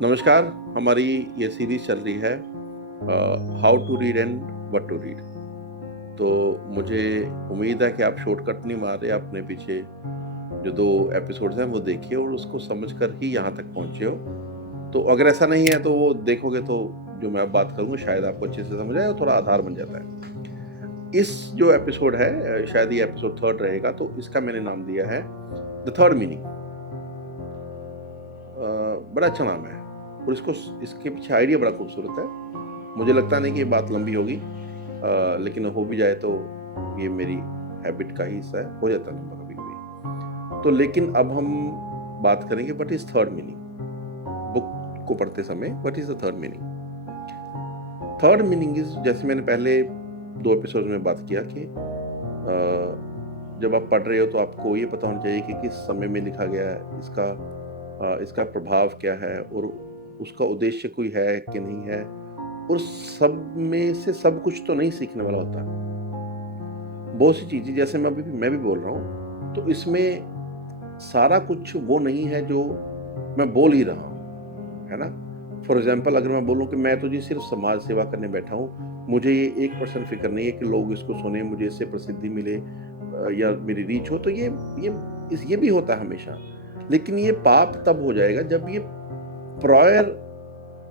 नमस्कार। हमारी ये सीरीज चल रही है how to read and what to read. तो मुझे उम्मीद है कि आप शॉर्टकट नहीं मार रहे, अपने पीछे जो 2 एपिसोड्स हैं वो देखिए और उसको समझकर ही यहाँ तक पहुँचे हो। तो अगर ऐसा नहीं है तो वो देखोगे तो जो मैं अब बात करूँगा शायद आपको अच्छे से समझ आए और थोड़ा आधार बन जाता है। इस जो एपिसोड है शायद ये एपिसोड 3rd रहेगा, तो इसका मैंने नाम दिया है द थर्ड मीनिंग। बड़ा अच्छा नाम है और इसके पीछे आइडिया बड़ा खूबसूरत है। मुझे लगता नहीं कि ये बात लंबी होगी, लेकिन हो भी जाए तो ये मेरी हैबिट का ही हिस्सा है, हो जाता है लंबा कभी कभी। तो लेकिन अब हम बात करेंगे what is third meaning. Book को पढ़ते समय what is the third meaning. Third meaning is, जैसे मैंने पहले 2 एपिसोड में बात किया कि जब आप पढ़ रहे हो तो आपको ये पता होना चाहिए कि किस समय में लिखा गया है, इसका प्रभाव क्या है और उसका उद्देश्य कोई है कि नहीं है, और सब में से सब कुछ तो नहीं सीखने वाला होता। बहुत सी चीजें, जैसे मैं भी बोल रहा हूँ, तो इसमें सारा कुछ वो नहीं है जो मैं बोल ही रहा हूँ, है ना। फॉर एग्जाम्पल, अगर मैं बोलूँ कि मैं तो जी सिर्फ समाज सेवा करने बैठा हूँ, मुझे ये 1% फिक्र नहीं है कि लोग इसको सुने, मुझे इससे प्रसिद्धि मिले या मेरी रीच हो, तो ये भी होता है हमेशा। लेकिन ये पाप तब हो जाएगा जब ये प्रायर,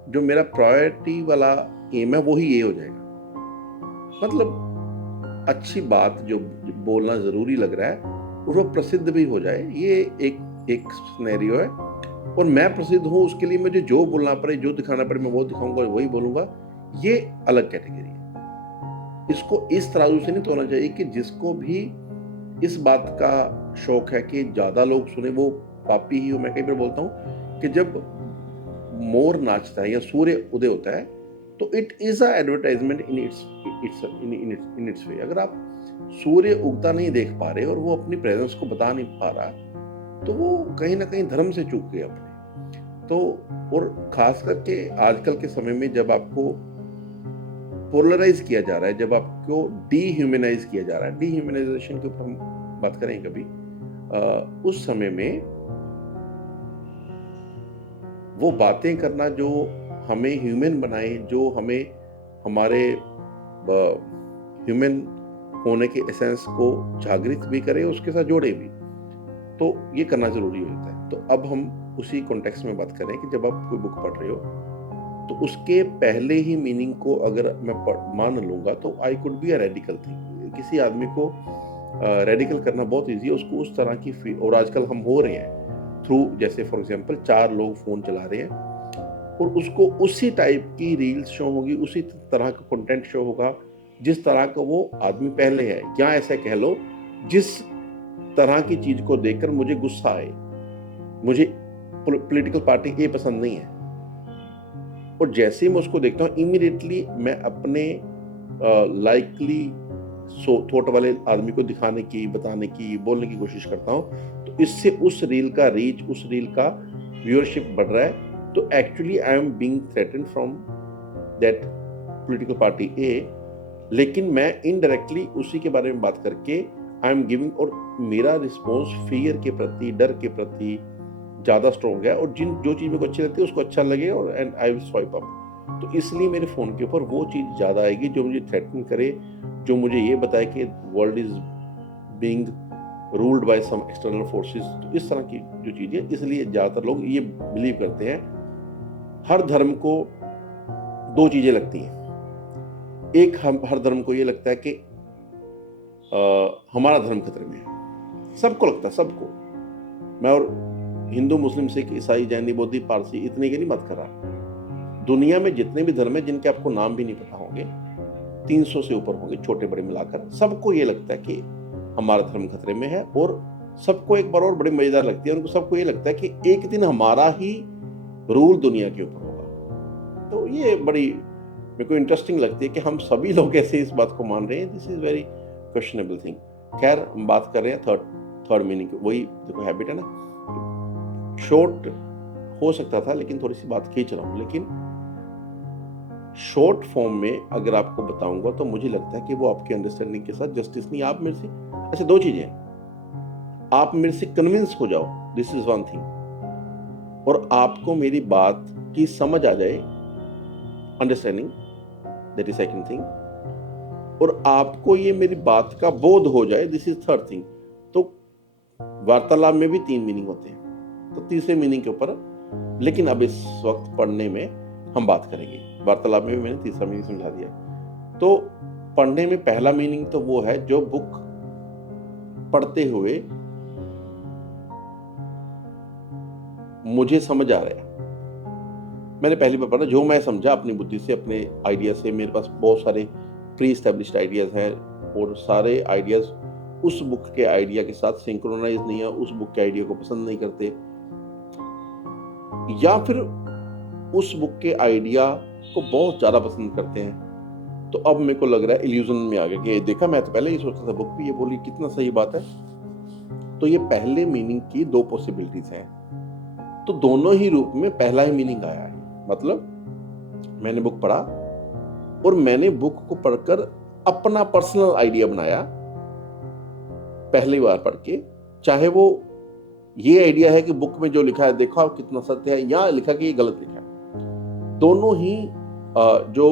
जो मेरा प्रायोरिटी वाला एम है वो ही ये हो जाएगा। मतलब अच्छी बात जो बोलना जरूरी लग रहा है और वो प्रसिद्ध भी हो जाए, ये एक सिनेरियो है। और मैं प्रसिद्ध हूं, उसके लिए मुझे जो बोलना पड़े, जो दिखाना पड़े, मैं वो दिखाऊंगा, वही बोलूंगा, ये अलग कैटेगरी है। इसको इस तराजू से नहीं तोड़ना चाहिए कि जिसको भी इस बात का शौक है कि ज्यादा लोग सुने वो पापी ही हो। मैं कई बार बोलता हूँ कि जब मोर नाचता है या सूर्य उदय होता है तो it is a advertisement in its way. अगर आप सूर्य उगता नहीं देख पा रहे और वो अपनी प्रेजेंस को बता नहीं पा रहा, तो वो कहीं ना कहीं धर्म से चूक गए अपने। तो और खास करके आजकल के समय में जब आपको पोलराइज किया जा रहा है, जब आपको डीह्यूमनाइज किया जा रहा है, डीह्यूमनाइजेशन के ऊपर हम बात करें कभी, उस समय में वो बातें करना जो हमें ह्यूमन बनाए, जो हमें हमारे ह्यूमन होने के एसेंस को जागृत भी करे, उसके साथ जोड़े भी, तो ये करना जरूरी होता है। तो अब हम उसी कॉन्टेक्स्ट में बात करें कि जब आप कोई बुक पढ़ रहे हो तो उसके पहले ही मीनिंग को अगर मैं मान लूंगा तो I could be a radical thing. किसी आदमी को रेडिकल करना बहुत ईजी है, उसको उस तरह की और आजकल हम हो रहे हैं थ्रू, जैसे फॉर एग्जांपल 4 लोग फोन चला रहे हैं और उसको उसी टाइप की रील्स शो होगी, उसी तरह का कंटेंट शो होगा जिस तरह का वो आदमी पहले है, या ऐसे कह लो जिस तरह की चीज को देखकर मुझे गुस्सा आए। मुझे पॉलिटिकल पार्टी ए पसंद नहीं है और जैसे ही मैं उसको देखता हूँ इमीडिएटली मैं अपने लाइकली थॉट वाले आदमी को दिखाने की, बताने की, बोलने की कोशिश करता हूँ। तो इससे उस रील का रीच, उस रील का व्यूअरशिप बढ़ रहा है। तो actually I am being threatened from that political party ए, लेकिन मैं इनडायरेक्टली उसी के बारे में बात करके आई एम गिविंग, और मेरा रिस्पॉन्स फियर के प्रति, डर के प्रति ज्यादा स्ट्रॉन्ग है, और जो चीज मेरे को अच्छी लगती है उसको अच्छा लगे और and I will swipe up. तो इसलिए मेरे फोन के ऊपर वो चीज ज्यादा आएगी जो मुझे थ्रेटन करे, जो मुझे ये बताए कि world is being ruled by some external forces. तो इस तरह की जो चीजें, इसलिए ज्यादातर लोग ये बिलीव करते हैं। हर धर्म को 2 चीजें लगती हैं। एक, हम हर धर्म को ये लगता है कि हमारा धर्म खतरे में है। सबको लगता है, सबको। मैं और हिंदू, मुस्लिम, सिख, ईसाई, जैनी, बौद्धी, पारसी, इतने की नहीं बात कर रहा। दुनिया में जितने भी धर्म है जिनके आपको नाम भी नहीं पता होंगे, 300 से ऊपर होंगे छोटे बड़े मिलाकर, सबको ये लगता है कि हमारा धर्म खतरे में है। और सबको एक बार और बड़ी मजेदार लगती है, उनको सबको ये लगता है कि एक दिन हमारा ही रूल दुनिया के ऊपर होगा। तो ये बड़ी मेरे को इंटरेस्टिंग लगती है कि हम सभी लोग ऐसे इस बात को मान रहे हैं। This is very questionable thing. खैर, हम बात कर रहे हैं थर्ड मीनिंग की। वही देखो, हैबिट है ना, शॉर्ट हो सकता था लेकिन थोड़ी सी बात खींच रहा हूं। लेकिन शॉर्ट फॉर्म में अगर आपको बताऊंगा तो मुझे लगता है कि वो आपके अंडरस्टैंडिंग के साथ जस्टिस नहीं, आप मेरे से। अच्छा, 2 चीजें हैं। आप मेरे से कन्विंस हो जाओ, दिस इज वन थिंग, और आपको मेरी बात की समझ आ जाए, understanding, that is second thing, और आपको ये मेरी बात का बोध हो जाए, दिस इज थर्ड थिंग। तो वार्तालाप में भी 3 मीनिंग होते हैं, तो तीसरे मीनिंग के ऊपर लेकिन अब इस वक्त पढ़ने में हम बात करेंगे। वार्तालाप में भी मैंने तीसरा मीनिंग समझा दिया। तो पढ़ने में पहला मीनिंग तो वो है जो बुक पढ़ते हुए मुझे समझ आ रहा है। मैंने पहली बार पढ़ा, जो मैं समझा अपनी बुद्धि से, अपने आइडिया से। मेरे पास बहुत सारे प्री एस्टेब्लिश्ड आइडियाज हैं और सारे आइडियाज उस बुक के आइडिया के साथ सिंक्रोनाइज नहीं है, उस बुक के आइडिया को पसंद नहीं करते, या फिर उस बुक के आइडिया को बहुत ज्यादा पसंद करते हैं। तो अब मेरे को लग रहा है इल्यूजन में आ गया कि देखा, मैं तो पहले ही सोचता था बुक भी ये बोली, कितना सही बात है। तो ये पहले मीनिंग की 2 पॉसिबिलिटीज हैं। तो दोनों ही रूप में पहला ही मीनिंग आया है। मतलब मैंने बुक पढ़ा और मैंने बुक को पढ़कर अपना पर्सनल आइडिया बनाया पहली बार पढ़ के, चाहे वो ये आइडिया है कि बुक में जो लिखा है देखो आप कितना सत्य है, या लिखा कि ये गलत लिखा है। दोनों ही जो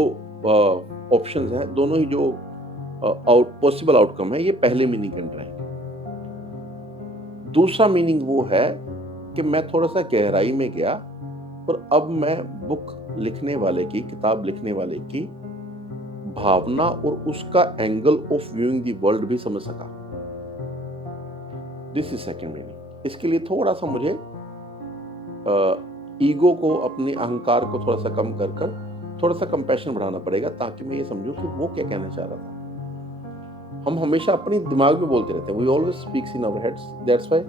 ऑप्शंस हैं, दोनों ही जो पॉसिबल आउटकम है, ये पहले मीनिंग के अंदर है। दूसरा मीनिंग वो है कि मैं थोड़ा सा गहराई में गया और अब मैं बुक लिखने वाले की, किताब लिखने वाले की भावना और उसका angle of viewing the world भी समझ सका। This is second meaning. इसके लिए थोड़ा सा मुझे ईगो को, अपने अहंकार को थोड़ा सा कम कर कर थोड़ा सा कंपैशन बढ़ाना पड़ेगा, ताकि मैं ये समझूं कि वो क्या कहना चाह रहा था। हम हमेशा अपने दिमाग में बोलते रहते हैं, we always speaks in our heads, that's why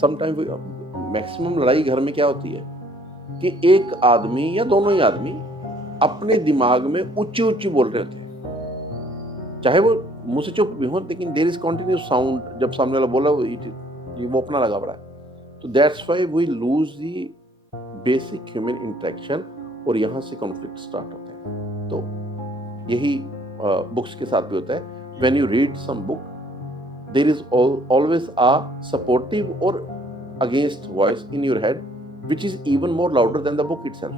sometime maximum लड़ाई घर में क्या होती है कि एक आदमी या दोनों ही आदमी अपने दिमाग में ऊंची ऊंची बोल रहे होते हैं, चाहे वो मुंह से चुप भी हो, लेकिन देयर इज कंटिन्यूअस साउंड। जब सामने वाला बोला वो अपना लगा पड़ा है। तो that's why we lose the basic human interaction, और यहां से कॉन्फ्लिक्ट स्टार्ट होते हैं। तो यही बुक्स के साथ भी होता है। When you read some book, there is always a supportive और against voice in your head which is even more louder than the book itself।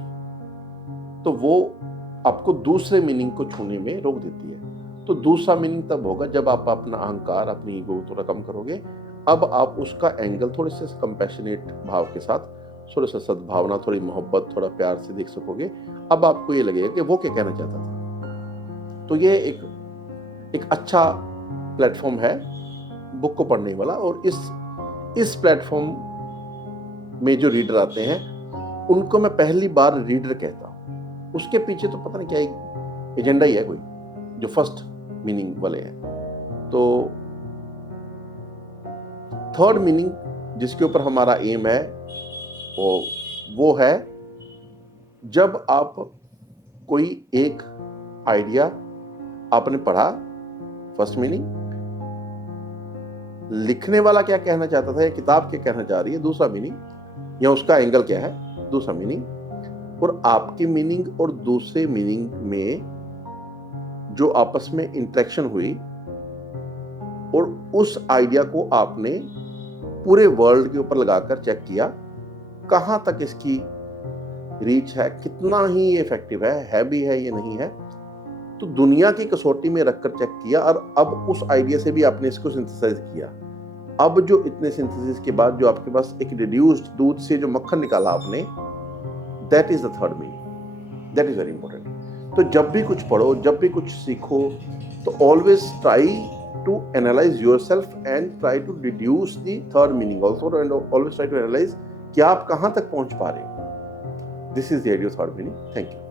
तो वो आपको दूसरे मीनिंग को छूने में रोक देती है। तो दूसरा मीनिंग तब होगा जब आप अपना अहंकार, अपनी ईगो थोड़ा कम करोगे। अब आप उसका एंगल थोड़े से कंपैशनेट भाव के साथ, थोड़ा सा सद्भावना, थोड़ी मोहब्बत, थोड़ा प्यार से देख सकोगे। अब आपको ये लगेगा कि वो क्या कहना चाहता था। तो ये एक अच्छा प्लेटफॉर्म है बुक को पढ़ने वाला। और इस प्लेटफॉर्म में जो रीडर आते हैं उनको मैं पहली बार रीडर कहता हूं। उसके पीछे तो पता नहीं क्या एजेंडा ही है कोई, जो फर्स्ट मीनिंग वाले हैं। तो थर्ड मीनिंग जिसके ऊपर हमारा एम है वो है जब आप कोई एक आइडिया आपने पढ़ा, फर्स्ट मीनिंग, लिखने वाला क्या कहना चाहता था या किताब क्या कहना चाह रही है, दूसरा मीनिंग, या उसका एंगल क्या है, दूसरा मीनिंग, और आपकी मीनिंग और दूसरे मीनिंग में जो आपस में इंटरेक्शन हुई और उस आइडिया को आपने पूरे वर्ल्ड के ऊपर लगाकर चेक किया, कहां तक इसकी रीच है, कितना ही इफेक्टिव है भी है या नहीं है। तो दुनिया की कसौटी में रखकर चेक किया, और अब उस आइडिया से भी आपने इसको सिंथेसाइज किया। अब जो इतने सिंथेसिस के बाद जो आपके पास एक रिड्यूस्ड दूध से जो मक्खन निकाला आपने, that is the third meaning. That is very important. तो जब भी कुछ पढ़ो, जब भी कुछ सीखो, तो always try to analyse yourself and try to deduce the third meaning also, and always try to analyse कि आप कहां तक पहुंच पा रहे हो। This is the idea of third meaning. Thank you.